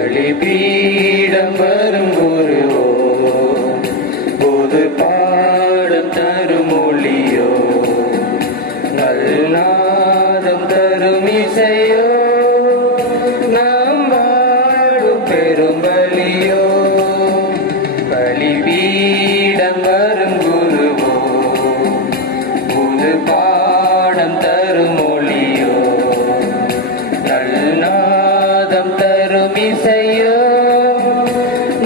பலிபீடம் வரும் குருவோ, பொது பாடம் தரும் ஒளியோ, நல்நாதம் தரும் இசையோ, நாம் வாழும் பெரும் பலியோ. பலிபீடம் வரும் குருவோ, பொது பாடம் தரும் ஒளியோ, நல்நாதம் தரும் இசையோ,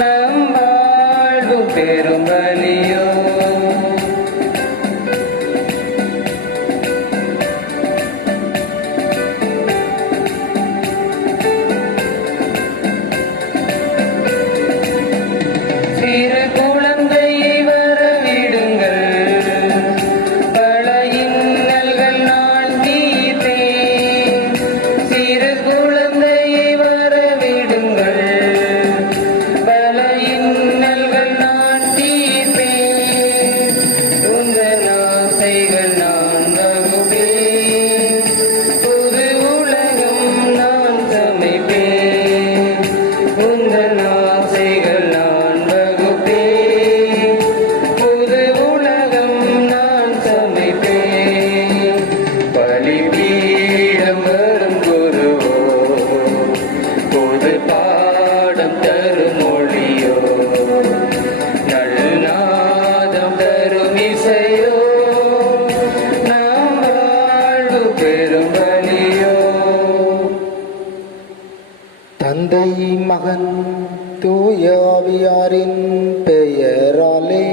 நாம் வாழும் பெரும் பலியோ. சிறு குழந்தையை வரவிடுங்கள், பல இன்னல்கள் நான் தீர்த்தேன். சிறு குழந்தையை வரவிடுங்கள், பல இன்னல்கள் நான் தீர்ப்பேன். உங்கள் ஆசைகள் நான் வகுப்பேன், புது உலகம் நான் சமைப்பேன். உங்கள் ஆசைகள் நான் வகுப்பேன், புது உலகம் நான் சமைப்பேன். பலிபீடம் வரும் குருவோ, பொது பாடம் தரும் மொழியோ, நல்நாதம் தரும் இசையோ, நாம் வாழும் பெரும் பலியோ. தந்தை மகன் தூய ஆவியாரின் பெயராலே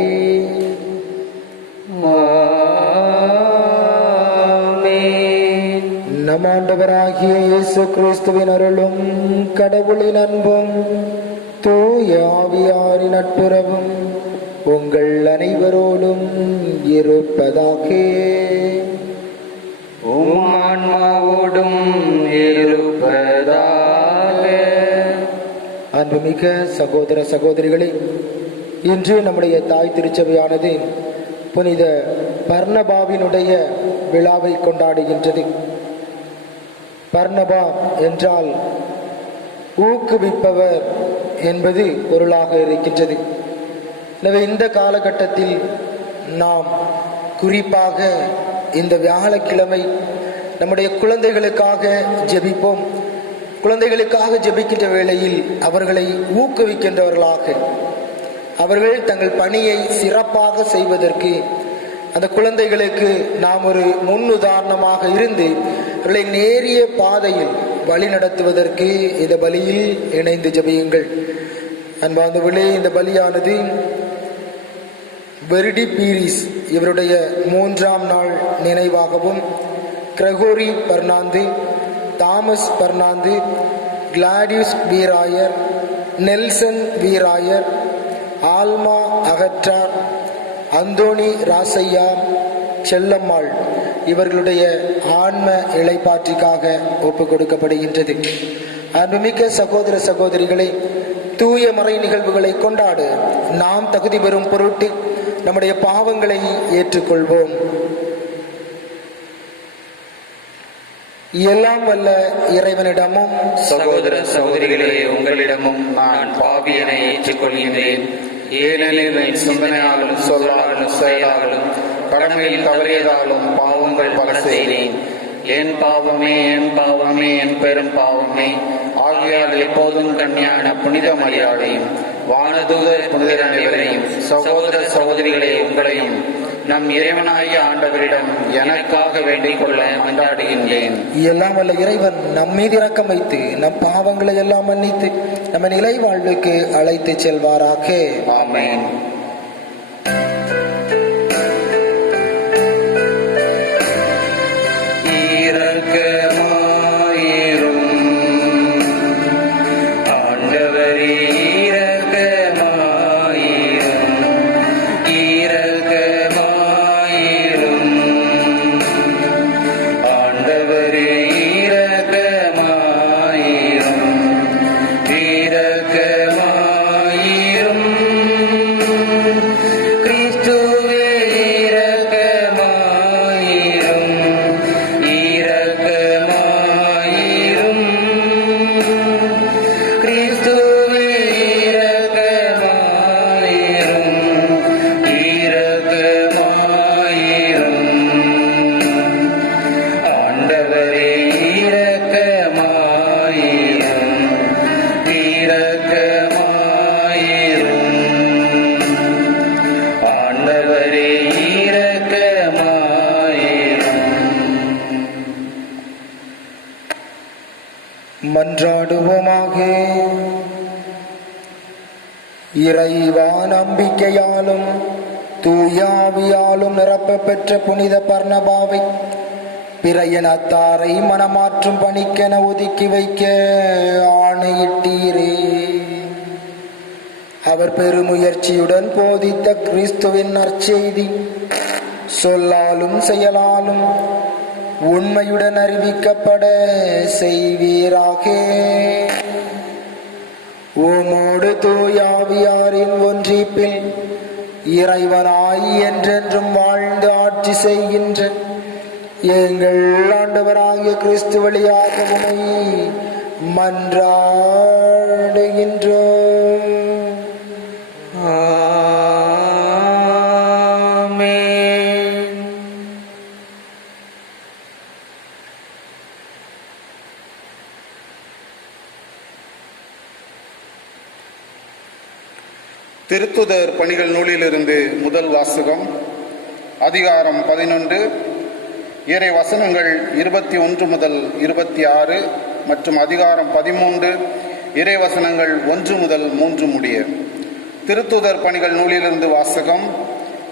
ஆமென். நம் ஆண்டவராகிய இயேசு கிறிஸ்துவின் அருளும் கடவுளின் அன்பும் தூய ஆவியாரின் நட்புறவும் உங்கள் அனைவரோடும் இருப்பதாக. உம் ஆன்மாவோடும் இருப்பதாக. அன்புமிக்க சகோதர சகோதரிகளே, இன்று நம்முடைய தாய் திருச்சபையானது புனித பர்னபாவினுடைய விழாவை கொண்டாடுகின்றது. பர்னபா என்றால் ஊக்குவிப்பவர் என்பது பொருளாக இருக்கின்றது. எனவே இந்த காலகட்டத்தில் நாம் குறிப்பாக இந்த வியாழக்கிழமை நம்முடைய குழந்தைகளுக்காக ஜெபிப்போம். குழந்தைகளுக்காக ஜெபிக்கின்ற வேளையில் அவர்களை ஊக்குவிக்கின்றவர்களாக, அவர்கள் தங்கள் பணியை சிறப்பாக செய்வதற்கு அந்த குழந்தைகளுக்கு நாம் ஒரு முன்னுதாரணமாக இருந்து அவர்களை நேரிய பாதையில் வழி நடத்துவதற்கு இந்த பலியில் இணைந்து ஜெபியுங்கள். அன்பார்ந்தவர்களே, இந்த பலியானது வெர்டி பீரிஸ் இவருடைய 3ஆம் நாள் நினைவாகவும், Gregory Fernando, Thomas Fernando, Claudius Veerayar, Nelson Veerayar, Alma அகற்றார், அந்தோணி ராசையா, செல்லம்மாள் இவர்களுடைய ஆன்ம இளைப்பாற்றிக்காக ஒப்புக் கொடுக்கப்படுகின்றது. அன்புமிக்க சகோதர சகோதரிகளை, தூய மறை நிகழ்வுகளை கொண்டாட நாம் தகுதி பெறும் பொருட்டு நம்முடைய பாவங்களை ஏற்றுக்கொள்வோம். எல்லாம் வல்ல இறைவனிடமும் சகோதர சகோதரிகளே, உங்களிடமும் நான் பாவியனை ஏற்றுக்கொள்கின்றேன். ஏனெனில் என் சிந்தனையாலும் சொல்லாலும் செயலாலும் கடமையில் தவறியதாலும் பாவங்கள் பல செய்தேன். என் பாவமே, என் பாவமே, என் பெரும் பாவமே. ஆகையால் எப்போதும் கன்னியான புனித மரியாதையும் வானதூதர் புனிதர் அனைவரையும் சகோதர சகோதரிகளே உங்களையும் நம் இறைவனாகிய ஆண்டவரிடம் எனக்காக வேண்டிக் கொள்ள மன்றாடுகின்றேன். எல்லாம் வல்ல இறைவன் நம் மீது இரக்கம் வைத்து நம் பாவங்களை எல்லாம் மன்னித்து நம்ம நிலை வாழ்வுக்கு அழைத்து செல்வாராக. ஆமென். இரக்கமாயிரும் ஆண்டவரே, இரக்கமாயிரும், இரக்கமாயிரும் ஆண்டவரே, இரக்கமாயிரும், இரக்கமாயிரும் மன்றாடுவோமாக. இறைவா, நம்பிக்கையாலும் தூயாவியாலும் நிரப்ப பெற்ற புனித பர்னபாவை பிற இனத்தாரை மனமாற்றும் பணிக்கென ஒதுக்கி வைக்க ஆணையிட்டீரே. அவர் பெருமுயற்சியுடன் போதித்த கிறிஸ்துவின் நற்செய்தி சொல்லாலும் செயலாலும் உண்மையுடன் அறிவிக்கப்பட செய்வீராக. உமோடு தூயாவியாரின் ஒன்றிப்பில் இறைவனாய் என்றென்றும் வாழ்ந்து ஆட்சி செய்கின்ற எங்கள் ஆண்டவராகிய கிறிஸ்து வழியாக உம்மை மன்றாடுகின்றோம். ஆமென். திருத்துதர் பணிகள் நூலிலிருந்து முதல் வாசகம். அதிகாரம் 11, இறை வசனங்கள் 21 முதல் 26 மற்றும் அதிகாரம் 13 இறை வசனங்கள் 1 முதல் 3 முடிய. திருத்துதர் பணிகள் நூலிலிருந்து வாசகம்.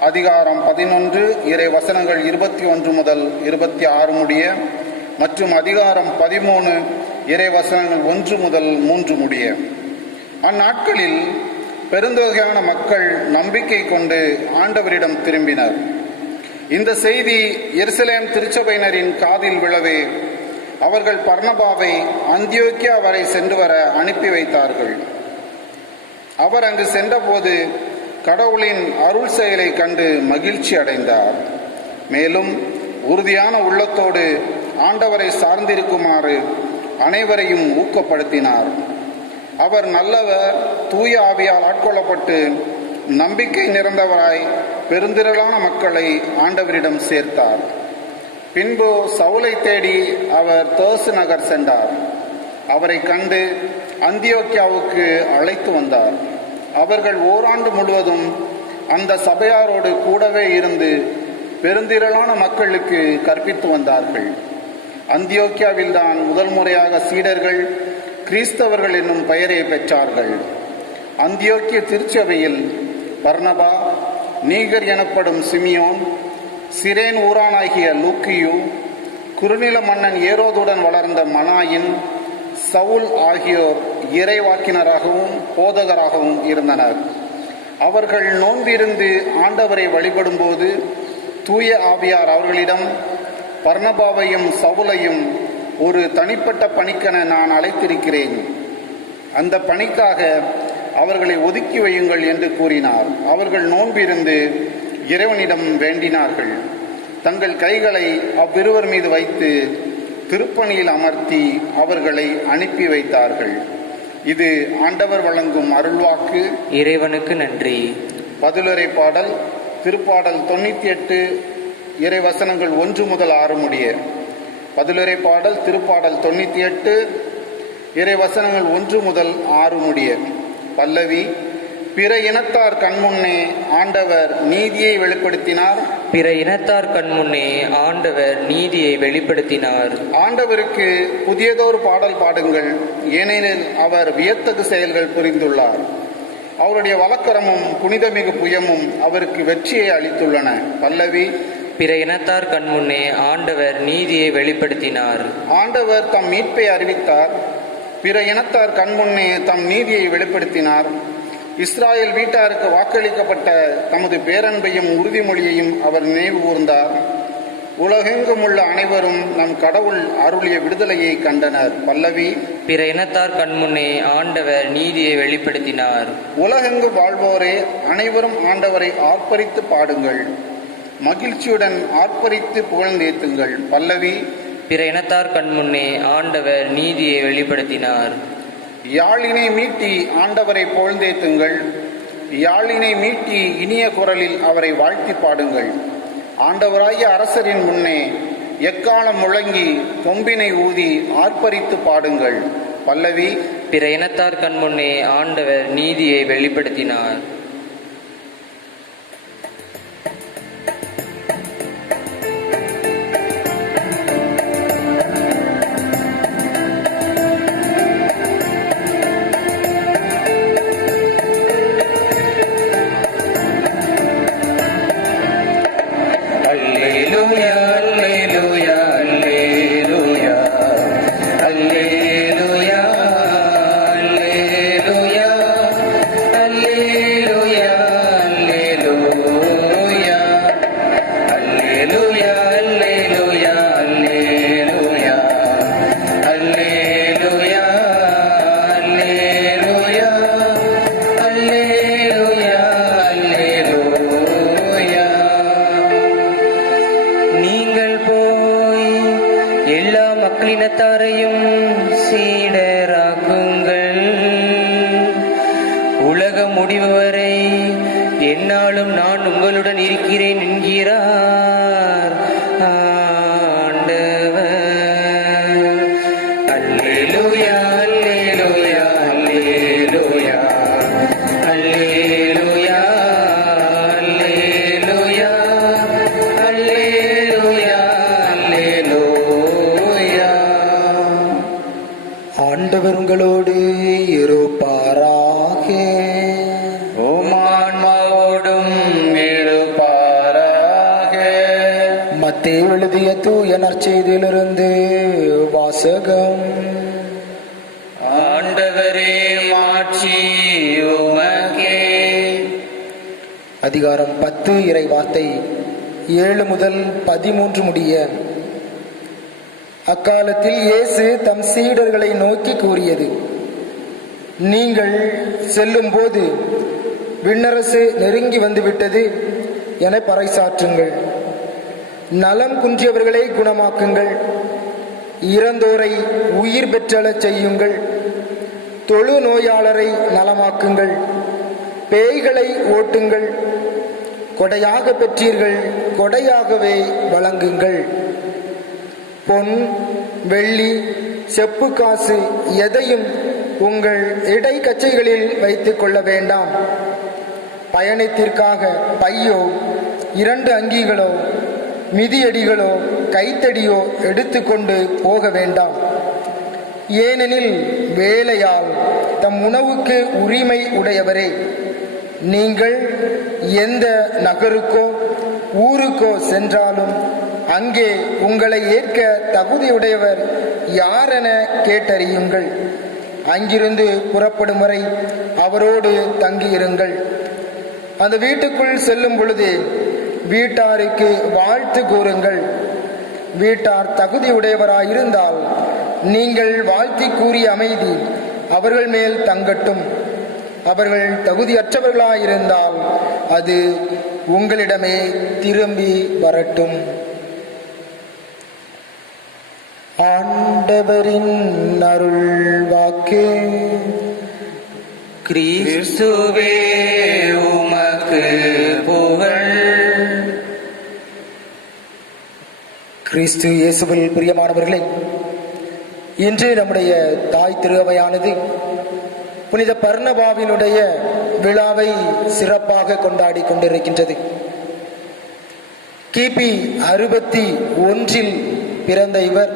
அதிகாரம் 11 இறை வசனங்கள் 21 முதல் 26 முடிய மற்றும் அதிகாரம் 13 இறை வசனங்கள் 1 முதல் 3 முடிய. அந்நாட்களில் பெருந்தொகையான மக்கள் நம்பிக்கை கொண்டு ஆண்டவரிடம் திரும்பினர். இந்த செய்தி எருசலேம் திருச்சபையினரின் காதில் விழவே அவர்கள் பர்னபாவை அந்தியோக்கியா வரை சென்று வர அனுப்பி வைத்தார்கள். அவர் அங்கு சென்றபோது கடவுளின் அருள் செயலை கண்டு மகிழ்ச்சி அடைந்தார். மேலும் உறுதியான உள்ளத்தோடு ஆண்டவரை சார்ந்திருக்குமாறு அனைவரையும் ஊக்கப்படுத்தினார். அவர் நல்லவர், தூய ஆவியால் ஆட்கொள்ளப்பட்டு நம்பிக்கை நிறைந்தவராய் பெருந்திரளான மக்களை ஆண்டவரிடம் சேர்த்தார். பின்பு சவுலை தேடி அவர் தர்சு நகர் சென்றார். அவரை கண்டு அந்தியோக்கியாவுக்கு அழைத்து வந்தார். அவர்கள் ஓராண்டு முழுவதும் அந்த சபையாரோடு கூடவே இருந்து பெருந்திரளான மக்களுக்கு கற்பித்து வந்தார்கள். அந்தியோக்கியாவில்தான் முதல் முறையாக சீடர்கள் கிறிஸ்தவர்கள் என்னும் பெயரை பெற்றார்கள். அந்தியோக்கிய திருச்சபையில் பர்னபா, நீகர் எனப்படும் சிமியோன், சிரேன் ஊரானாகிய லூக்கியு, குறுநில மன்னன் ஏரோதுடன் வளர்ந்த மனாயின், சவுல் ஆகியோர் இறைவாக்கினராகவும் போதகராகவும் இருந்தனர். அவர்கள் நோன்பிருந்து ஆண்டவரை வழிபடும்போது தூய ஆவியார் அவர்களிடம், பர்னபாவையும் சவுலையும் ஒரு தனிப்பட்ட பணிக்கென நான் அழைத்திருக்கிறேன். அந்த பணிக்காக அவர்களை ஒதுக்கி வையுங்கள் என்று கூறினார். அவர்கள் நோன்பிருந்து இறைவனிடம் வேண்டினார்கள். தங்கள் கைகளை அவ்விருவர் மீது வைத்து திருப்பணியில் அமர்த்தி அவர்களை அனுப்பி வைத்தார்கள். இது ஆண்டவர் வழங்கும் அருள்வாக்கு. இறைவனுக்கு நன்றி. பதிலுரை பாடல். திருப்பாடல் 98 இறை வசனங்கள் 1 முதல் 6 முடிய. பதிலுரை பாடல் திருப்பாடல் 98 இறை வசனங்கள் 1 முதல் 6 முடிய. பல்லவி. பிற இனத்தார் கண்முன்னே ஆண்டவர் நீதியை வெளிப்படுத்தினார். பிற இனத்தார் கண்முன்னே ஆண்டவர் நீதியை வெளிப்படுத்தினார். ஆண்டவருக்கு புதியதொரு பாடல் பாடுங்கள், ஏனெனில் அவர் வியத்தகு செயல்கள் புரிந்துள்ளார். அவருடைய வலக்கரமும் புனிதமிகு புயமும் அவருக்கு வெற்றியை அளித்துள்ளன. பல்லவி. பிற இனத்தார் கண்முன்னே ஆண்டவர் நீதியை வெளிப்படுத்தினார். ஆண்டவர் தம் மீட்பை அறிவித்தார். பிற இனத்தார் கண்முன்னே தம் நீதியை வெளிப்படுத்தினார். இஸ்ராயேல் வீட்டாருக்கு வாக்களிக்கப்பட்ட தமது பேரன்பையும் உறுதிமொழியையும் அவர் நினைவு கூர்ந்தார். உலகெங்கும் உள்ள அனைவரும் நம் கடவுள் அருளிய விடுதலையை கண்டனர். பல்லவி. பிற இனத்தார் கண்முன்னே ஆண்டவர் நீதியை வெளிப்படுத்தினார். உலகெங்கு வாழ்வோரே அனைவரும் ஆண்டவரை ஆர்ப்பரித்து பாடுங்கள், மகிழ்ச்சியுடன் ஆர்ப்பரித்து புகழ்ந்தேத்துங்கள். பல்லவி. பிற இனத்தார் கண்முன்னே ஆண்டவர் நீதியை வெளிப்படுத்தினார். யாழினை மீட்டி ஆண்டவரை புகழ்ந்தேத்துங்கள், யாழினை மீட்டி இனிய குரலில் அவரை வாழ்த்தி பாடுங்கள். ஆண்டவராகிய அரசரின் முன்னே எக்காலம் முழங்கி கொம்பினை ஊதி ஆர்ப்பரித்து பாடுங்கள். பல்லவி. பிற இனத்தார் கண்முன்னே ஆண்டவர் நீதியை வெளிப்படுத்தினார். முடிவு வரை என்னாலும் நான் உங்களுடன் இருக்கிறேன் என்கிறார் ஆண்டவர். அல்லேலூயா அல்லேலூயா அல்லேலூயா அல்லேலூயா அல்லேலூயா அல்லேலூயா அல்லேலூயா. ஆண்டவர் உங்களோடு இருப்பாராக. ஓமான்மாவோடும் இருப்பாராக. மத்தேயு எழுதிய தூய நற்செய்தியிலிருந்து வாசகம். ஆண்டவரே மாட்சி உமக்கே. அதிகாரம் 10 இறை வார்த்தை 7 முதல் 13 முடிய. அக்காலத்தில் இயேசு தம் சீடர்களை நோக்கி கூறியது: நீங்கள் செல்லும் போது விண்ணரசு நெருங்கி வந்துவிட்டது என பறைசாற்றுங்கள். நலம் குன்றியவர்களை குணமாக்குங்கள். இறந்தோரை உயிர் பெற்றெழச் செய்யுங்கள். தொழு நோயாளரை நலமாக்குங்கள். பேய்களை ஓட்டுங்கள். கொடையாக பெற்றீர்கள், கொடையாகவே வழங்குங்கள். பொன், வெள்ளி, செப்பு காசு எதையும் உங்கள் இடை கச்சைகளில் வைத்துக் கொள்ள வேண்டாம். பயணத்திற்காக பையோ, 2 அங்கிகளோ, மிதியடிகளோ, கைத்தடியோ எடுத்துக்கொண்டு போக வேண்டாம். ஏனெனில் வேலையால் தம் உணவுக்கு உரிமை உடையவரே. நீங்கள் எந்த நகருக்கோ ஊருக்கோ சென்றாலும் அங்கே உங்களை ஏற்க தகுதியுடையவர் யாரென கேட்டறியுங்கள். அங்கிருந்து புறப்படும் வரை அவரோடு தங்கியிருங்கள். அந்த வீட்டுக்குள் செல்லும் பொழுது வீட்டாருக்கு வாழ்த்து கூறுங்கள். வீட்டார் தகுதியுடையவராயிருந்தால் நீங்கள் வாழ்த்தி கூறிய அமைதி அவர்கள் மேல் தங்கட்டும். அவர்கள் தகுதியற்றவர்களாயிருந்தால் அது உங்களிடமே திரும்பி வரட்டும். ஆண்டவரின் அருள் வாக்கு. கிறிஸ்துவே உமக்கு புகழ். கிறிஸ்து இயேசுவில் பிரியமானவர்களே, இன்று நம்முடைய தாய் திருஅவையானது புனித பர்னபாவினுடைய விழாவை சிறப்பாக கொண்டாடி கொண்டிருக்கின்றது. கிபி 61 பிறந்த இவர்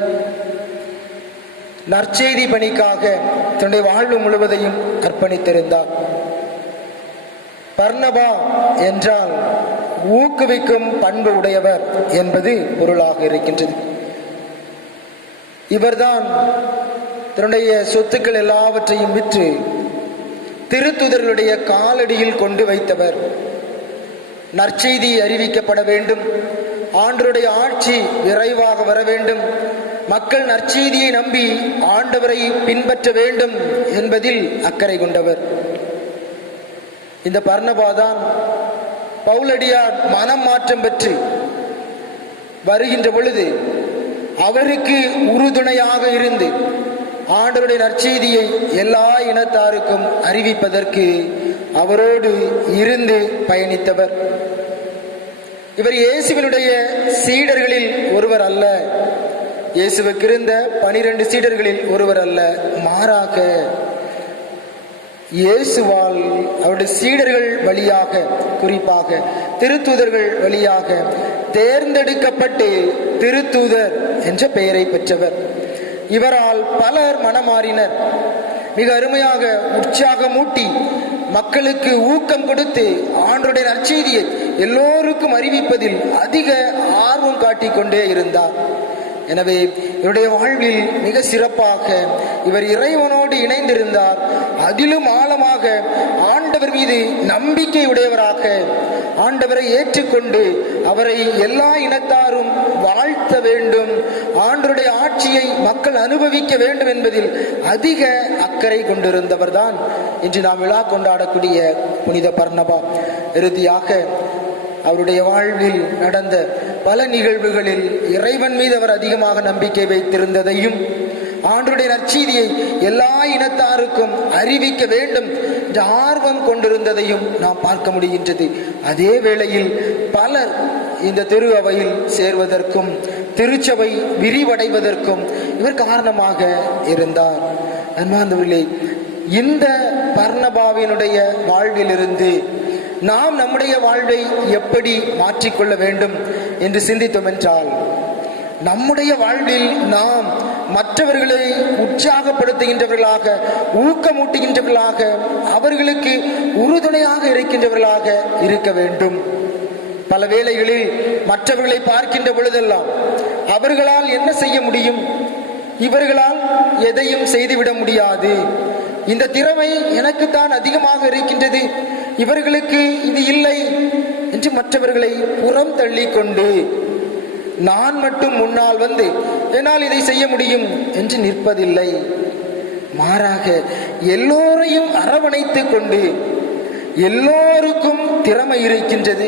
நற்செய்தி பணிக்காக தன்னுடைய வாழ்வு முழுவதையும் அர்ப்பணித்திருந்தார். பர்னபா என்றால் ஊக்குவிக்கும் பண்பு உடையவர் என்பது பொருளாக இருக்கின்றது. இவர்தான் தன்னுடைய சொத்துக்கள் எல்லாவற்றையும் விற்று திருத்துதர்களுடைய காலடியில் கொண்டு வைத்தவர். நற்செய்தி அறிவிக்கப்பட வேண்டும், ஆண்டவருடைய ஆட்சி விரைவாக வர வேண்டும், மக்கள் நற்செய்தியை நம்பி ஆண்டவரை பின்பற்ற வேண்டும் என்பதில் அக்கறை கொண்டவர். இந்த பர்னபாதான் பவுலடியார் மனம் மாற்றம் பெற்று வருகின்ற பொழுது அவருக்கு உறுதுணையாக இருந்து ஆண்டவருடைய நற்செய்தியை எல்லா இனத்தாருக்கும் அறிவிப்பதற்கு அவரோடு இருந்து பயணித்தவர். இவர் இயேசுவினுடைய சீடர்களில் ஒருவர் அல்ல, இயேசுவுக்கு இருந்த 12 சீடர்களில் ஒருவர் அல்ல, மாறாக இயேசுவால் அவருடைய சீடர்கள் வழியாக, குறிப்பாக திருத்தூதர்கள் வழியாக தேர்ந்தெடுக்கப்பட்டு திருத்தூதர் என்ற பெயரை பெற்றவர். இவரால் பலர் மனமாறினர். மிக அருமையாக உற்சாகமூட்டி மக்களுக்கு ஊக்கம் கொடுத்து ஆண்டவருடைய நற்செய்தியை எல்லோருக்கும் அறிவிப்பதில் அதிக ஆர்வம் காட்டிக் கொண்டே இருந்தார். எனவே இவருடைய வாழ்வில் மிக சிறப்பாக இவர் இறைவனோடு இணைந்திருந்தார். அதிலும் ஆழமாக ஆண்டவர் மீது நம்பிக்கை உடையவராக ஆண்டவரை ஏற்றுக்கொண்டு அவரை எல்லா இனத்தாரும் வாழ்த்த வேண்டும், ஆண்டவருடைய ஆட்சியை மக்கள் அனுபவிக்க வேண்டும் என்பதில் அதிக அக்கறை கொண்டிருந்தவர் தான் இன்று நாம் விழா கொண்டாடக்கூடிய புனித பர்னபா. இறுதியாக அவருடைய வாழ்வில் நடந்த பல நிகழ்வுகளில் இறைவன் மீது அவர் அதிகமாக நம்பிக்கை வைத்திருந்ததையும் ஆண்டவருடைய நற்செய்தியை எல்லா இனத்தாருக்கும் அறிவிக்க வேண்டும் என்ற ஆர்வம் கொண்டிருந்ததையும் நாம் பார்க்க முடிகின்றது. அதே வேளையில் பலர் இந்த திரு அவையில் சேர்வதற்கும் திருச்சபை விரிவடைவதற்கும் இவர் காரணமாக இருந்தார். அன்பார்ந்தவர்களே, இந்த பர்னபாவினுடைய வாழ்விலிருந்து நாம் நம்முடைய வாழ்வை எப்படி மாற்றிக்கொள்ள வேண்டும் என்று சிந்தித்தோம் என்றால், நம்முடைய வாழ்வில் நாம் மற்றவர்களை உற்சாகப்படுத்துகின்றவர்களாக, ஊக்கமூட்டுகின்றவர்களாக, அவர்களுக்கு உறுதுணையாக இருக்கின்றவர்களாக இருக்க வேண்டும். பல வேளைகளில் மற்றவர்களை பார்க்கின்ற பொழுதெல்லாம் அவர்களால் என்ன செய்ய முடியும், இவர்களால் எதையும் செய்துவிட முடியாது, இந்த திறமை எனக்குத்தான் அதிகமாக இருக்கின்றது, இவர்களுக்கு இது இல்லை என்று மற்றவர்களை புறம் தள்ளி கொண்டு நான் மட்டும் முன்னால் வந்து என்னால் இதை செய்ய முடியும் என்று நிற்பதில்லை. மாறாக எல்லோரையும் அரவணைத்து கொண்டு எல்லோருக்கும் திறமை இருக்கின்றது,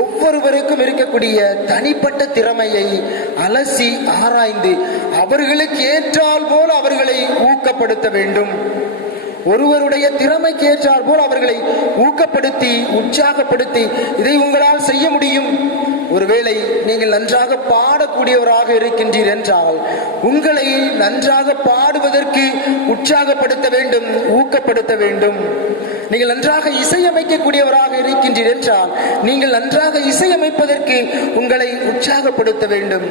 ஒவ்வொருவருக்கும் இருக்கக்கூடிய தனிப்பட்ட திறமையை அலசி ஆராய்ந்து அவர்களுக்கு ஏற்றால் போல் அவர்களை ஊக்கப்படுத்த வேண்டும். ஒருவருடைய திறமைக்கு ஏற்றால் போல் அவர்களை ஊக்கப்படுத்தி உற்சாகப்படுத்தி இதை உங்களால் செய்ய முடியும். ஒருவேளை நீங்கள் நன்றாக பாடக்கூடியவராக இருக்கின்றீர் என்றால் உங்களை நன்றாக பாடுவதற்கு உற்சாகப்படுத்த வேண்டும், ஊக்கப்படுத்த வேண்டும். நீங்கள் நன்றாக இசையமைக்கக்கூடியவராக இருக்கின்றீர் என்றால் நீங்கள் நன்றாக இசையமைப்பதற்கு உங்களை உற்சாகப்படுத்த வேண்டும்.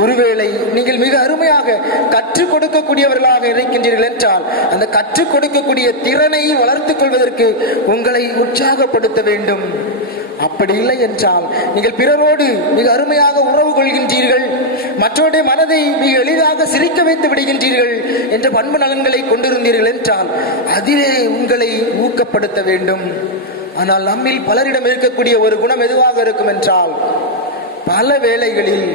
ஒருவேளை நீங்கள் மிக அருமையாக கற்றுக் கொடுக்கக்கூடியவர்களாக இருக்கின்றீர்கள் என்றால் அந்த கற்றுக் கொடுக்கக்கூடிய திறனை வளர்த்துக் கொள்வதற்கு உங்களை உற்சாகப்படுத்த வேண்டும். அப்படி இல்லை என்றால் நீங்கள் பிறரோடு மிக அருமையாக உறவு கொள்கின்றீர்கள், மற்றவருடைய மனதை மிக எளிதாக சிரிக்க வைத்து விடுகின்றீர்கள் என்ற பண்பு நலன்களை கொண்டிருந்தீர்கள் என்றால் அதிலே உங்களை ஊக்கப்படுத்த வேண்டும். ஆனால் நம்மில் பலரிடம் இருக்கக்கூடிய ஒரு குணம் எதுவாக இருக்கும் என்றால், பல வேளைகளில்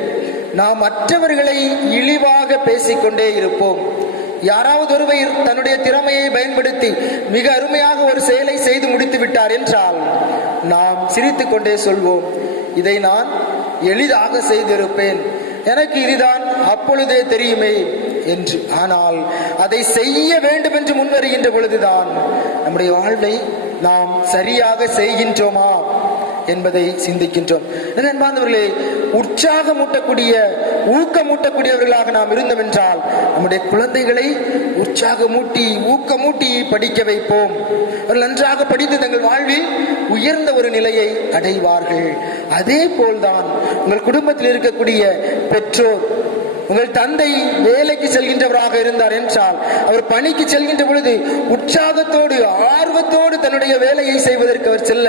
நாம் மற்றவர்களை இழிவாக பேசிக்கொண்டே இருப்போம். யாராவது ஒருவர் தன்னுடைய திறமையை பயன்படுத்தி மிக அருமையாக ஒரு செயலை செய்து முடித்து விட்டார் என்றால் நாம் சிரித்துக் கொண்டே சொல்வோம், இதை நான் எளிதாக செய்திருப்பேன், எனக்கு இதுதான் அப்பொழுதே தெரியுமே என்று. ஆனால் அதை செய்ய வேண்டும் என்று முன்வருகின்ற பொழுதுதான் நம்முடைய வாழ்வை நாம் சரியாக செய்கின்றோமா என்பதை சிந்திக்கின்றோம். அன்பார்ந்தவர்களே, உற்சாகமூட்டக்கூடிய ஊக்கமூட்டக்கூடியவர்களாக நாம் இருந்தோம் என்றால் நம்முடைய குழந்தைகளை உற்சாகமூட்டி ஊக்கமூட்டி படிக்க வைப்போம். அவர்கள் நன்றாக படித்து தங்கள் வாழ்வில் உயர்ந்த ஒரு நிலையை அடைவார்கள். அதே போல்தான் உங்கள் குடும்பத்தில் இருக்கக்கூடிய பெற்றோர், உங்கள் தந்தை வேலைக்கு செல்கின்றவராக இருந்தார் என்றால் அவர் பணிக்கு செல்கின்ற பொழுது உற்சாகத்தோடு ஆர்வத்தோடு தன்னுடைய வேலையை செய்வதற்கு அவர் செல்ல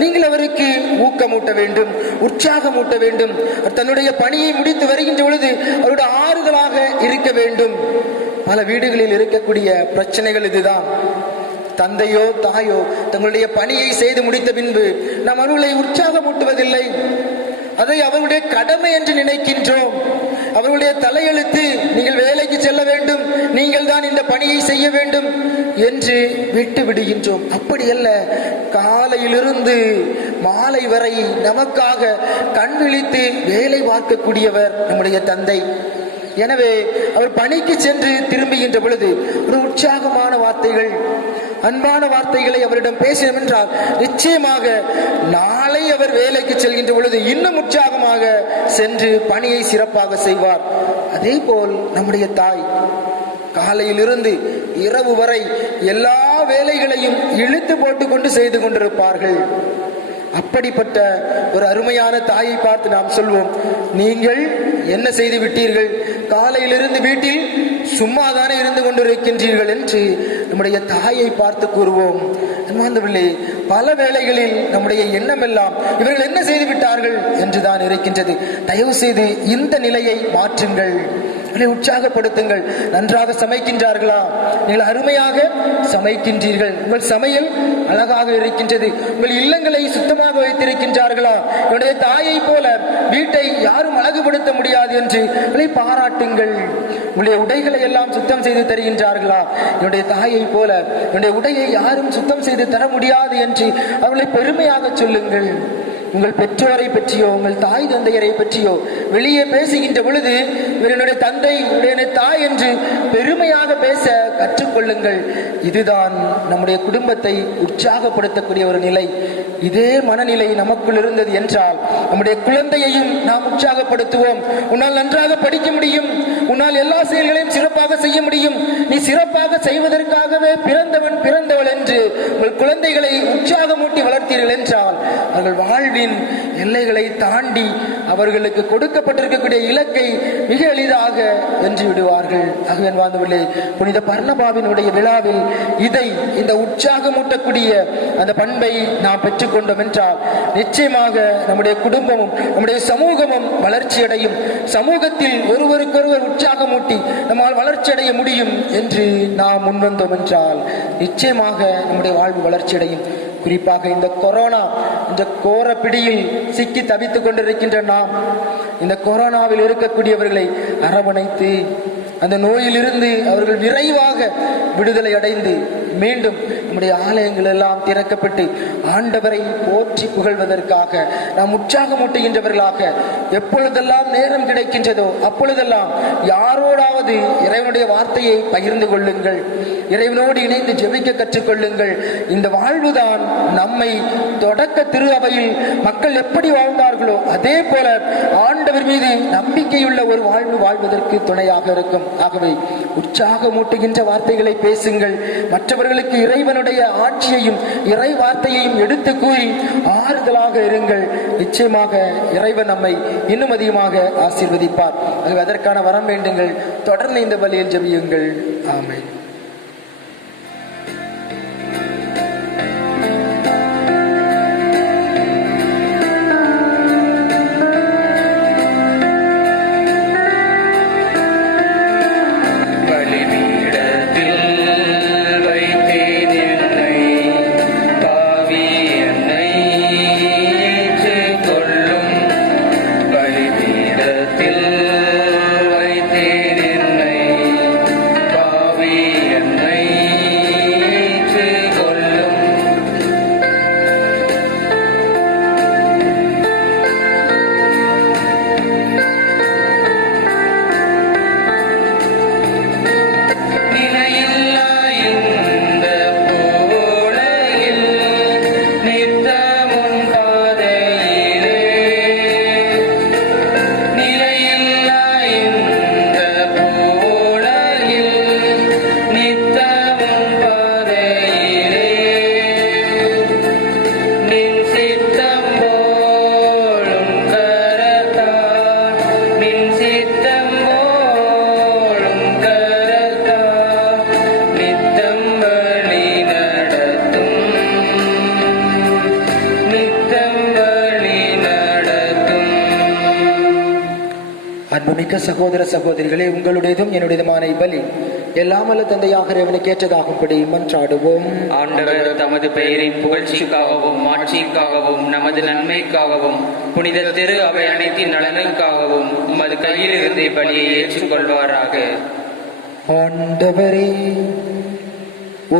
நீங்கள் அவருக்கு ஊக்கமூட்ட வேண்டும், உற்சாகமூட்ட வேண்டும். தன்னுடைய பணியை முடித்து வருகின்ற பொழுது அவருடைய ஆறுதலாக இருக்க வேண்டும். பல வீடுகளில் இருக்கக்கூடிய பிரச்சனைகள் இதுதான். தந்தையோ தாயோ தங்களுடைய பணியை செய்து முடித்த பின்பு நாம் அவர்களை உற்சாகமூட்டுவதில்லை, அதை அவருடைய கடமை என்று நினைக்கின்றோம். அவர்களுடைய தலையெழுத்து, நீங்கள் வேலைக்கு செல்ல வேண்டும், நீங்கள் தான் இந்த பணியை செய்ய வேண்டும் என்று விட்டு விடுகின்றோம். அப்படி அல்ல, காலையிலிருந்து மாலை வரை நமக்காக கண் விழித்து வேலை பார்க்கக்கூடியவர் நம்முடைய தந்தை. எனவே அவர் பணிக்கு சென்று திரும்புகின்ற பொழுது ஒரு உற்சாகமான வார்த்தைகள், அன்பான வார்த்தைகளை அவரிடம் பேசினோம் என்றால் நிச்சயமாக நாளை அவர் வேலைக்கு செல்கின்ற பொழுது இன்னும் உற்சாகமாக சென்று பணியை சிறப்பாக செய்வார். அதே போல் நம்முடைய தாய் காலையிலிருந்து இரவு வரை எல்லா வேலைகளையும் இழுத்து போட்டுக்கொண்டு செய்து கொண்டிருப்பார்கள். அப்படிப்பட்ட ஒரு அருமையான தாயை பார்த்து நாம் சொல்வோம், நீங்கள் என்ன செய்து விட்டீர்கள், காலையிலிருந்து வீட்டில் சும்மாதானே இருந்து கொண்டிருக்கின்றீர்கள் என்று நம்முடைய தாயை பார்த்து கூறுவோம். அன்பார்ந்தவர்களே, பல வேளைகளில் நம்முடைய எண்ணம் எல்லாம் இவர்கள் என்ன செய்து விட்டார்கள் என்றுதான் இருக்கின்றது. தயவு செய்து இந்த நிலையை மாற்றுங்கள், உற்சாகப்படுத்துங்கள். நன்றாக சமைக்கின்றார்களா, நீங்கள் அருமையாக சமைக்கின்றீர்கள், உங்கள் சமையல் அழகாக இருக்கின்றது, உங்கள் இல்லங்களை சுத்தமாக வைத்திருக்கின்றார்களா, என்னுடைய தாயை போல வீட்டை யாரும் அழகுபடுத்த முடியாது என்று பாராட்டுங்கள். உங்களுடைய உடைகளை எல்லாம் சுத்தம் செய்து தருகின்றார்களா, என்னுடைய தாயை போல என்னுடைய உடையை யாரும் சுத்தம் செய்து தர முடியாது என்று அவர்களை பெருமையாக சொல்லுங்கள். உங்கள் பெற்றோரை பற்றியோ உங்கள் தாய் தந்தையரை பற்றியோ வெளியே பேசுகின்ற பொழுது இவர் என்னுடைய தந்தை, என்னுடைய தாய் என்று பெருமையாக பேச கற்றுக்கொள்ளுங்கள். இதுதான் நம்முடைய குடும்பத்தை உற்சாகப்படுத்தக்கூடிய ஒரு நிலை. இதே மனநிலை நமக்குள் இருந்தது என்றால் நம்முடைய குழந்தையையும் நாம் உற்சாகப்படுத்துவோம். உன்னால் நன்றாக படிக்க முடியும், உன்னால் எல்லா செயல்களையும் சிறப்பாக செய்ய முடியும், நீ சிறப்பாக செய்வதற்காகவே பிறந்தவன் பிறந்தவள் என்று உங்கள் குழந்தைகளை உற்சாகமூட்டி வளர்த்தீர்கள் என்றால் அவர்கள் வாழ்வின் எல்லைகளை தாண்டி அவர்களுக்கு கொடுக்கப்பட்டிருக்கக்கூடிய இலக்கை மிக எளிதாக வென்று விடுவார்கள். ஆகவே வாழ்ந்தவர்களே, புனித பர்ணபாவினுடைய விழாவில் இந்த உற்சாகமூட்டக்கூடிய அந்த பண்பை நாம் பெற்றுக்கொண்டோம் என்றால் நிச்சயமாக நம்முடைய குடும்பமும் நம்முடைய சமூகமும் வளர்ச்சியடையும். சமூகத்தில் ஒருவருக்கொருவர் உற்சாகமூட்டி நம்மால் வளர்ச்சியடைய முடியும் என்று நாம் முன்வந்தோம் என்றால் நிச்சயமாக நம்முடைய வாழ்வு வளர்ச்சியடையும். குறிப்பாக இந்த கொரோனா, இந்த கோர பிடியில் சிக்கி தவித்துக் கொண்டிருக்கின்ற நாம் இந்த கொரோனாவில் இருக்கக்கூடியவர்களை அரவணைத்து அந்த நோயிலிருந்து அவர்கள் விரைவாக விடுதலை அடைந்து மீண்டும் நம்முடைய ஆலயங்கள் எல்லாம் திறக்கப்பட்டு ஆண்டவரை போற்றி புகழ்வதற்காக நாம் உற்சாகமூட்டுகின்றவர்களாக எப்பொழுதெல்லாம் நேரம் கிடைக்கின்றதோ அப்பொழுதெல்லாம் யாரோடாவது இறைவனுடைய வார்த்தையை பகிர்ந்து கொள்ளுங்கள், இறைவனோடு இணைந்து ஜெபிக்க கற்றுக்கொள்ளுங்கள். இந்த வாழ்வுதான் நம்மை தொடக்க திரு அவையில் மக்கள் எப்படி வாழ்ந்தார்களோ அதே போல ஆண்டவர் மீது நம்பிக்கையுள்ள ஒரு வாழ்வு வாழ்வதற்கு துணையாக இருக்கும். ஆகவே உற்சாகமூட்டுகின்ற வார்த்தைகளை பேசுங்கள். மற்றவர்களுக்கு இறைவனுடைய ஆட்சியையும் இறை வார்த்தையையும் எடுத்து கூறி ஆறுதலாக இருங்கள். நிச்சயமாக இறைவன் நம்மை இன்னும் அதிகமாக ஆசீர்வதிப்பார். ஆகவே அதற்கான வரம் வேண்டுங்கள். தொடர்ந்து இந்த பலியில் ஜெபியுங்கள். ஆமென். அன்புமிக்க சகோதர சகோதரிகளே, உங்களுடையதும் என்னுடையதுமான பலி எல்லாம் வல்ல தந்தையாக இறைவனுக்கு ஏற்றதாகும்படி மன்றாடுவோம். ஆண்டவர் தமது பெயரின் புகழ்ச்சிக்காகவும் மாட்சிக்காகவும் நமது நன்மைக்காகவும் புனித திரு அவை அனைத்தின் நலனுக்காகவும் உமது கையில் இருந்த பலியை ஏற்றுக்கொள்வாராக. ஆண்டவரே,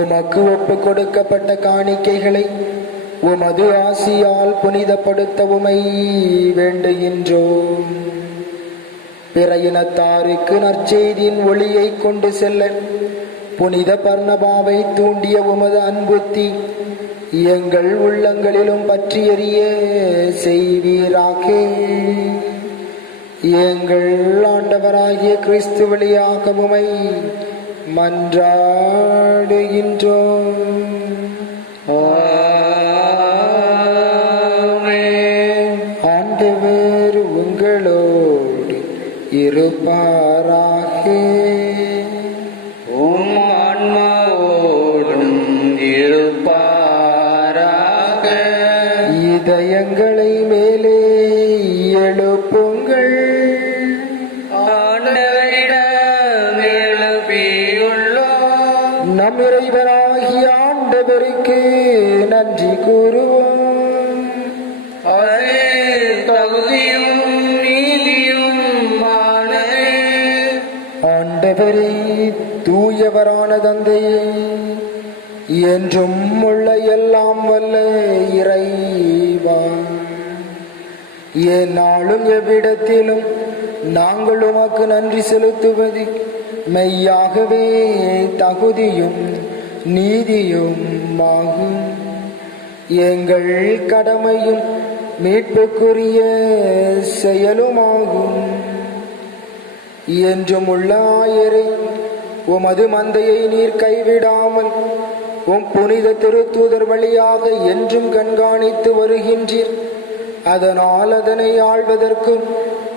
உமக்கு ஒப்பு கொடுக்கப்பட்ட காணிக்கைகளை உமது ஆசியால் புனிதப்படுத்த உமை வேண்டுகின்றோம். பிற இனத்தாருக்கு நற்செய்தியின் ஒளியை கொண்டு செல்ல புனித பர்ணபாவை தூண்டிய உமது அன்புத்தி எங்கள் உள்ளங்களிலும் பற்றி எறிய செய்வீராக. எங்கள் ஆண்டவராகிய கிறிஸ்து வழியாக உமை மன்றாடுகின்றோம். ஆண்டவர் உங்களோடு இருப்பாராக. உம் ஆன்மாவோடும் இருப்பாராக. இதயங்களை மேலே எழுப்புங்கள். ஆண்டவரிடம் எழுப்பியுள்ளோம். நம் இறைவனாகிய ஆண்டவருக்கு நன்றி கூறுவோம். அது தகுதியும் நீதியும் ஆனதே. ஆண்டவரே, தூயவரான தந்தையே, என்றும் உள்ள எல்லாம் வல்ல இறைவா, எந்நாளும் எவ்விடத்திலும் நாங்கள் உமக்கு நன்றி செலுத்துவது மெய்யாகவே தகுதியும் நீதியும் ஆகும். எங்கள் கடமையும் மீட்புக்குரிய செயலுமாகும். என்றும் உள்ள ஆயரை உமது மந்தையை நீர் கைவிடாமல் உம் புனித திருத்தூதர் வழியாக என்றும் கண்காணித்து வருகின்றீர். அதனால் அதனை ஆள்வதற்கும்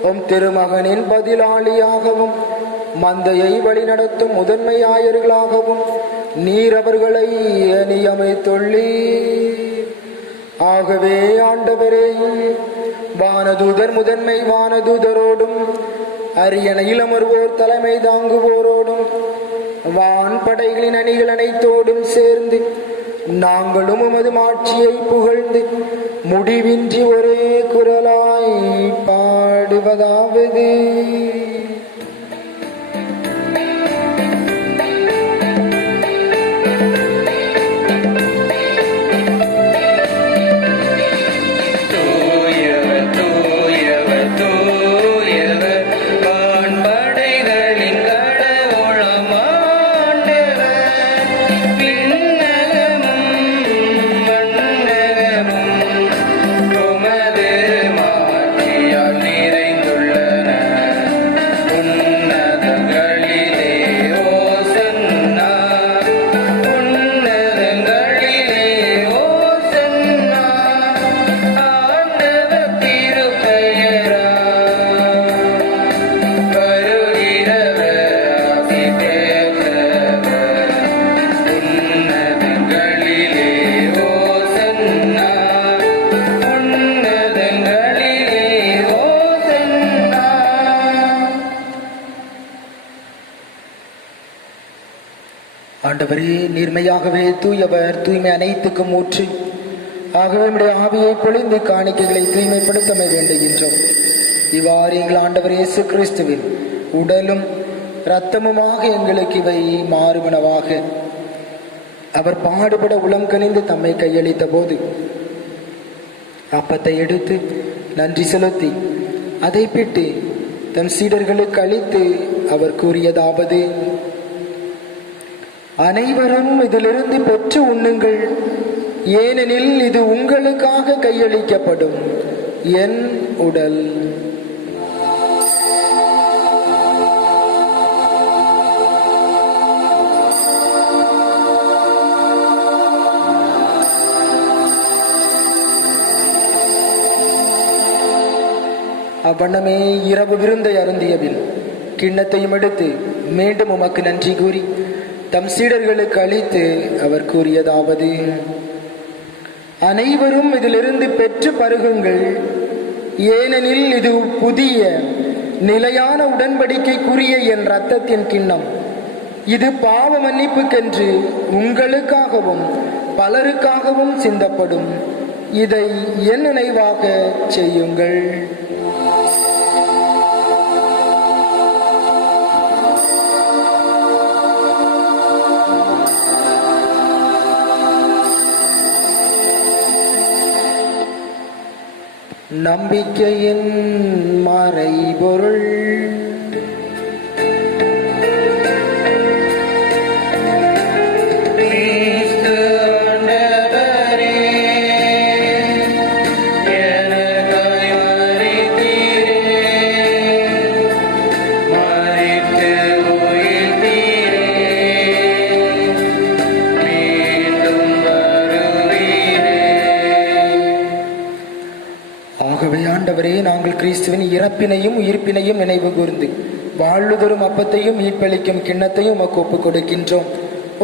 உம் திருமகனின் பதிலாளியாகவும் மந்தையை வழிநடத்தும் முதன்மை ஆயர்களாகவும் நீர் அவர்களை நியமித்துள்ளீர். ஆகவே ஆண்டவரே, வானதூதர் முதன்மை வானதூதரோடும் அரியணையில் அமர்வோர் தலைமை தாங்குவோரோடும் வான்படைகளின் அணிகள் அனைத்தோடும் சேர்ந்து நாங்களும் உமது மாட்சியை புகழ்ந்து முடிவின்றி ஒரே குரலாய் பாடுவதாவது: ஆண்டவரே, நீர்மையாகவே தூயவர், தூய்மை அனைத்துக்கும் ஊற்று. ஆகவே நம்முடைய ஆவியை பொழிந்து காணிக்கைகளை தூய்மைப்படுத்த வேண்டுகின்றோம். இவ்வாறு எங்கள் ஆண்டவர் இயேசு கிறிஸ்துவின் உடலும் இரத்தமுமாக எங்களுக்கு இவை மாறுவனவாக. அவர் பாடுபட உளம் கனிந்து தம்மை கையளித்த போது அப்பத்தை எடுத்து நன்றி செலுத்தி அதை பிட்டு தம் சீடர்களுக்கு அளித்து அவர் கூறியதாவது: அனைவரும் இதிலிருந்து பெற்று உண்ணுங்கள், ஏனெனில் இது உங்களுக்காக கையளிக்கப்படும் என் உடல். அவ்வண்ணமே இரவு விருந்தை அருந்தியபின் கிண்ணத்தையும் எடுத்து மீண்டும் உமக்கு நன்றி கூறி தம் சீடர்களுக்கு அளித்து அவர் கூறியதாவது: அனைவரும் இதிலிருந்து பெற்று பருகுங்கள், ஏனெனில் இது புதிய நிலையான உடன்படிக்கைக்குரிய என் இரத்தத்தின் கிண்ணம். இது பாவ மன்னிப்புக்கென்று உங்களுக்காகவும் பலருக்காகவும் சிந்தப்படும். இதை என் நினைவாக செய்யுங்கள். நம்பிக்கையின் மறைபொருள். ஆண்டவரே, நாங்கள் கிறிஸ்துவின் இறப்பினையும் உயிர்ப்பினையும் நினைவு கூர்ந்து வாழ்வுதொரும் அப்பத்தையும் மீட்பளிக்கும் கிண்ணத்தையும் உமக்கு ஒப்புக் கொடுக்கின்றோம்.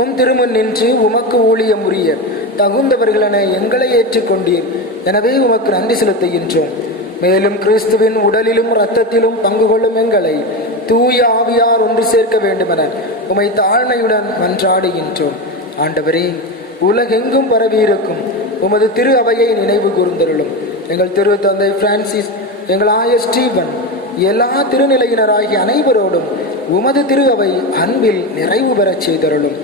உம் திருமுன் நின்று உமக்கு ஊழியம் உரிய தகுந்தவர்களென எங்களை ஏற்றுக்கொண்டீர். எனவே உமக்கு நன்றி செலுத்துகின்றோம். மேலும் கிறிஸ்துவின் உடலிலும் இரத்தத்திலும் பங்கு கொள்ளும் எங்களை தூய ஆவியார் ஒன்று சேர்க்க வேண்டுமென உமை தாழ்மையுடன் மன்றாடுகின்றோம். ஆண்டவரே, உலகெங்கும் பரவியிருக்கும் உமது திரு அவையை நினைவு கூர்ந்தருளும். எங்கள் திரு தந்தை பிரான்சிஸ், எங்கள் ஆயர் ஸ்டீபன், எல்லா திருநிலையினராகிய அனைவரோடும் உமது திரு அவை அன்பில் நிறைவு பெறச் செய்தருளும்.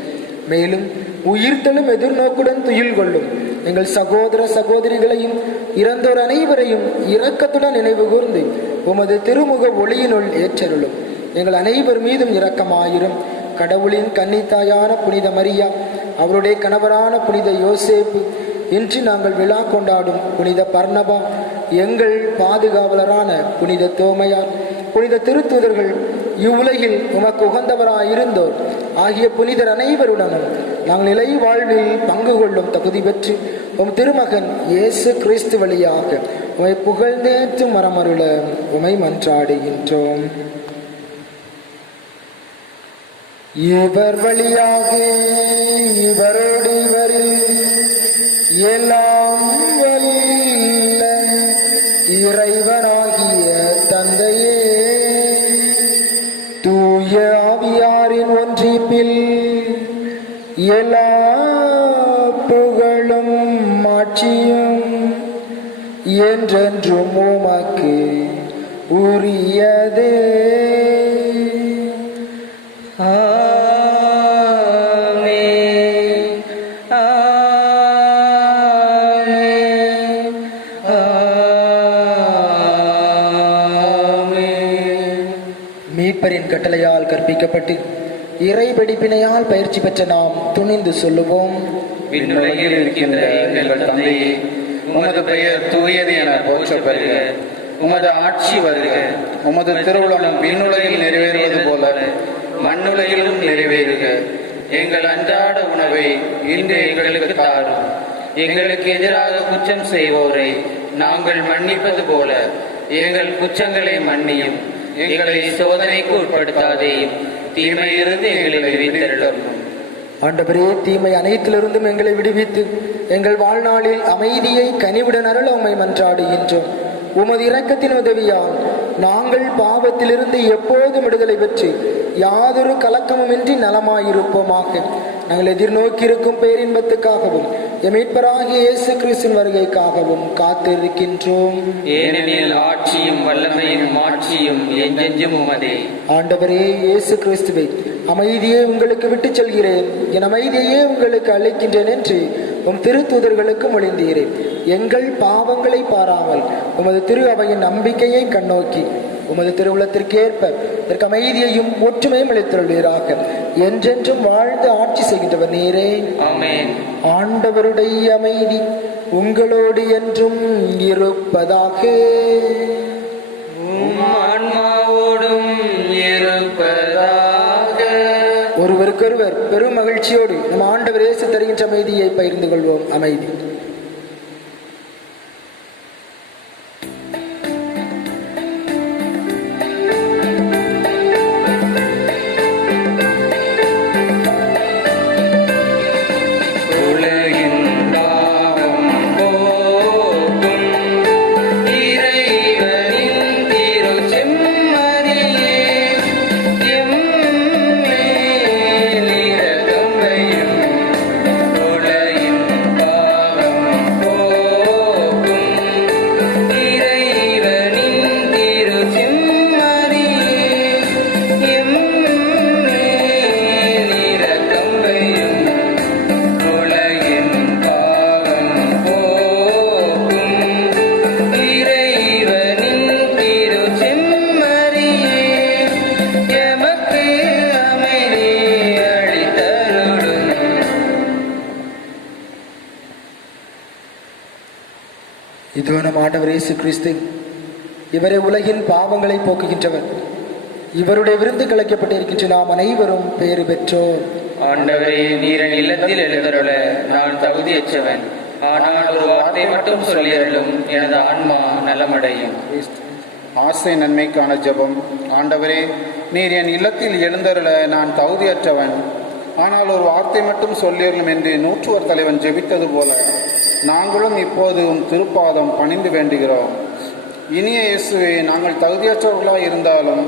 மேலும் உயிர்த்தலும் எதிர்நோக்குடன் துயில் கொள்ளும் எங்கள் சகோதர சகோதரிகளையும் இறந்தோர் அனைவரையும் இரக்கத்துடன் நினைவு கூர்ந்து உமது திருமுக ஒளியினுள் ஏற்றருளும். எங்கள் அனைவர் மீதும் இரக்கமாயிரும். கடவுளின் கன்னித்தாயான புனித மரியா, அவருடைய கணவரான புனித யோசேப்பு, இன்று நாங்கள் விழா கொண்டாடும் புனித பர்னபா, எங்கள் பாதுகாவலரான புனித தோமையார், புனித திருத்தூதர்கள், இவ்வுலகில் உமக்கு உகந்தவராயிருந்தோர் ஆகிய புனிதர் அனைவருடனும் நாங்கள் நிலை வாழ்வில் பங்கு கொள்ளும் தகுதி பெற்று உம் திருமகன் இயேசு கிறிஸ்து வழியாக உமை புகழ்ந்தேற்று மரமருள உமை மன்றாடுகின்றோம். இவர் வழியாக இவரோடு இவரில் எல்லாம் வல்ல இறைவனாகிய தந்தையே, தூய ஆவியாரின் ஒன்றிப்பில் எல்லா புகழும் மாட்சியும் என்றென்றும் உமக்கு உரியதே. மீட்பரின் கட்டளையால் கற்பிக்கப்பட்டு இறை படிப்பினையால் பயிற்சி பெற்ற நாம் துணிந்து சொல்லுவோம். விண்ணுலகில் இருக்கின்ற எங்கள் தந்தையே, உமது பெயர் தூயது என போற்றப் பெறுக. உமது ஆட்சி வருக. உமது திருவுளம் விண்ணுலகில் நிறைவேறுவது போல மண்ணுலகிலும் நிறைவேறுக. எங்கள் அன்றாட உணவை இன்று எங்களுக்கு தாரும். எங்களுக்கு எதிராக குற்றம் செய்வோரை நாங்கள் மன்னிப்பது போல எங்கள் குற்றங்களை மன்னியும். எங்களை சோதனைக்கு உட்படுத்தாதேயும், தீமையிலிருந்து எங்களை விடுவித்தருளும். ஆண்டவரே, தீமை அனைத்திலிருந்தும் எங்களை விடுவித்து எங்கள் வாழ்நாளில் அமைதியை கனிவுடன் அருள உம்மை மன்றாடுகின்றோம். உமது இரக்கத்தின் உதவியால் நாங்கள் பாவத்திலிருந்து எப்போதும் விடுதலை பெற்று யாதொரு கலக்கமுமின்றி நலமாயிருப்போமாக. நாங்கள் எதிர்நோக்கியிருக்கும் பேரின்பத்துக்காகவும் மீட்பராகிய இயேசு கிறிஸ்துவின் வருகைக்காகவும் காத்திருக்கின்றோம். ஏனெனில் ஆட்சியும் வல்லமையும் மாட்சியும் என்றென்றும் உமதே. ஆண்டவரே இயேசு கிறிஸ்துவை, அமைதியை உங்களுக்கு விட்டுச் செல்கிறேன், என் அமைதியையே உங்களுக்கு அளிக்கின்றேன் என்று உம் திருத்தூதர்களுக்கு மொழிந்தீரேன். எங்கள் பாவங்களை பாராமல் உமது திரு அவையின் நம்பிக்கையை கண்ணோக்கி உமது திருவுளத்திற்கேற்ப இதற்கு அமைதியையும் ஒற்றுமையும் அளித்துள்ளீராக. என்றென்றும் வாழ்ந்து ஆட்சி செய்கின்றவர் நீரே. ஆமென். ஆண்டவருடைய அமைதி உங்களோடு என்றும் இருப்பதாக. ஆன்மாவோடும் இருப்பதாக. ஒருவருக்கொருவர் பெரும் மகிழ்ச்சியோடு நம் ஆண்டவர் இயேசு தருகின்ற அமைதியை பகிர்ந்து கொள்வோம். அமைதி. இதோ நம் ஆண்டவர் இயேசு கிறிஸ்து, இவரே உலகின் பாவங்களை போக்குகின்றவர். இவருடைய விருந்து கலைக்கப்பட்டிருக்கின்ற நாம் அனைவரும் பேறு பெற்றோர். ஆண்டவரே, நீரின் இல்லத்தில் எழுந்தருள நான் தகுதியற்றவன். ஆனால் ஒரு வார்த்தை மட்டும் சொல்லியருளும், எனது ஆன்மா நலமடையும். ஆசை நன்மைக்கான ஜெபம். ஆண்டவரே, நீர் என் இல்லத்தில் எழுந்தருள நான் தகுதியற்றவன். ஆனால் ஒரு வார்த்தை மட்டும் சொல்லியருளும் என்று நூற்றுவர் தலைவன் ஜெபித்தது போல நாங்களும் இப்போது திருப்பாதம் பணிந்து வேண்டுகிறோம். இனிய இயேசுவே, நாங்கள் தகுதியற்றவர்களாய் இருந்தாலும்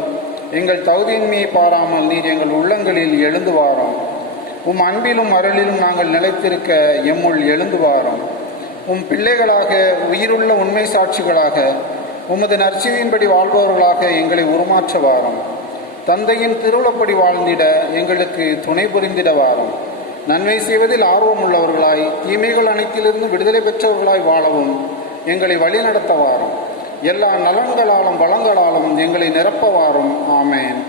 எங்கள் தகுதியின்மையை பாராமல் நீர் எங்கள் உள்ளங்களில் எழுந்து வாரோம். உம் அன்பிலும் அருளிலும் நாங்கள் நிலைத்திருக்க எம்முள் எழுந்து வாரோம். உம் பிள்ளைகளாக, உயிருள்ள உண்மை சாட்சிகளாக, உமது நற்செய்தியின்படி வாழ்பவர்களாக எங்களை உருமாற்ற வாரோம். தந்தையின் திருவுளப்படி வாழ்ந்திட எங்களுக்கு துணை புரிந்திட வாரோம். நன்மை செய்வதில் ஆர்வமுள்ளவர்களாய் தீமைகள் அனைத்திலிருந்து விடுதலை பெற்றவர்களாய் வாழவும் எங்களை வழிநடத்தவாரும். எல்லா நலன்களாலும் வளங்களாலும் எங்களை நிரப்பவாரும். ஆமேன்.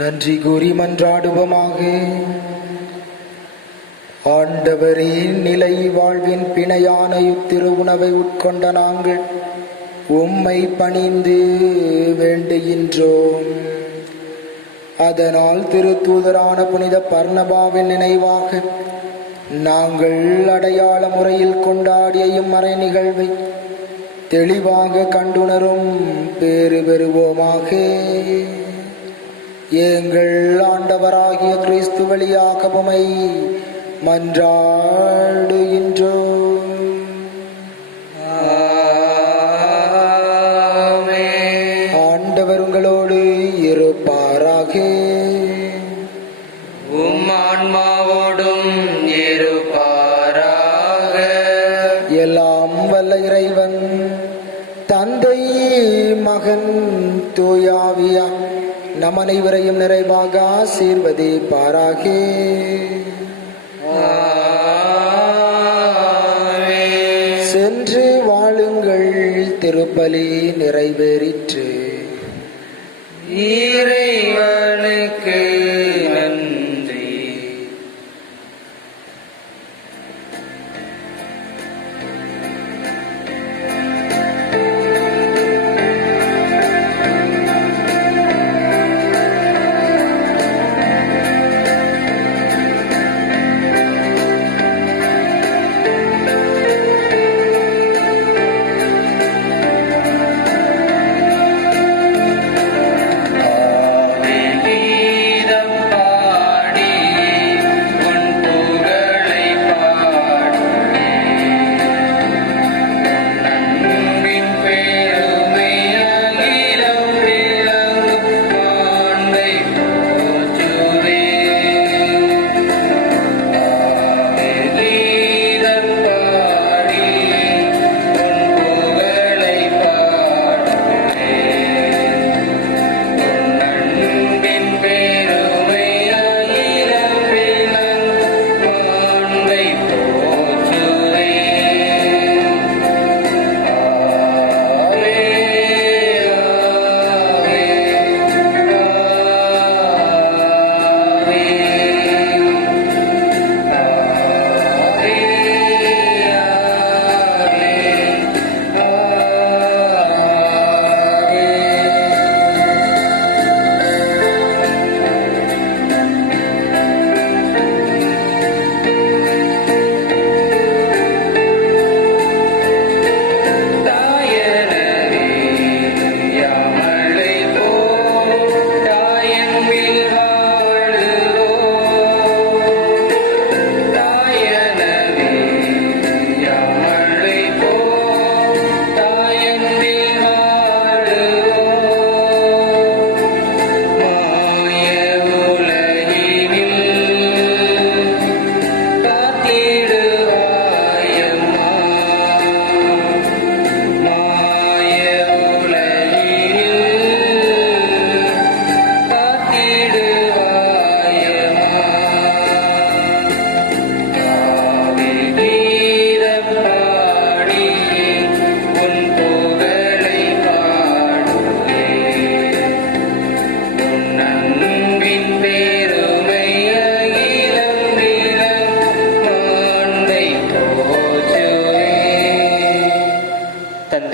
நன்றி கூறி மன்றாடுவோமாக. ஆண்டவரே, நிலை வாழ்வின் பிணையான இத்திரு உணவை உட்கொண்ட நாங்கள் உம்மை பணிந்து வேண்டுகின்றோம். அதனால் திருத்தூதரான புனித பர்னபாவின் நினைவாக நாங்கள் அடையாள முறையில் கொண்டாடிய இம்மறை நிகழ்வை தெளிவாக கண்டுணரும் பேறு பெறுவோமாக. எங்கள் ஆண்டவராகிய கிறிஸ்து வழியாக உம்மை மன்றாடுகின்றோம். ஆண்டவர் உங்களோடு இருப்பாராக. உம் ஆன்மாவோடும் இருப்பாராக. எல்லாம் வல்ல இறைவன் தந்தை, மகன், தூயாவியார் நம் அனைவரையும் நிறைவாக ஆசீர்வதிப்பாராக. சென்று வாழுங்கள், திருப்பலி நிறைவேறிற்று. இறைவனுக்கு நன்றி.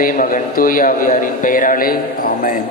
தந்தை மகன் தூய ஆவியாரின் பெயராலே ஆமென்.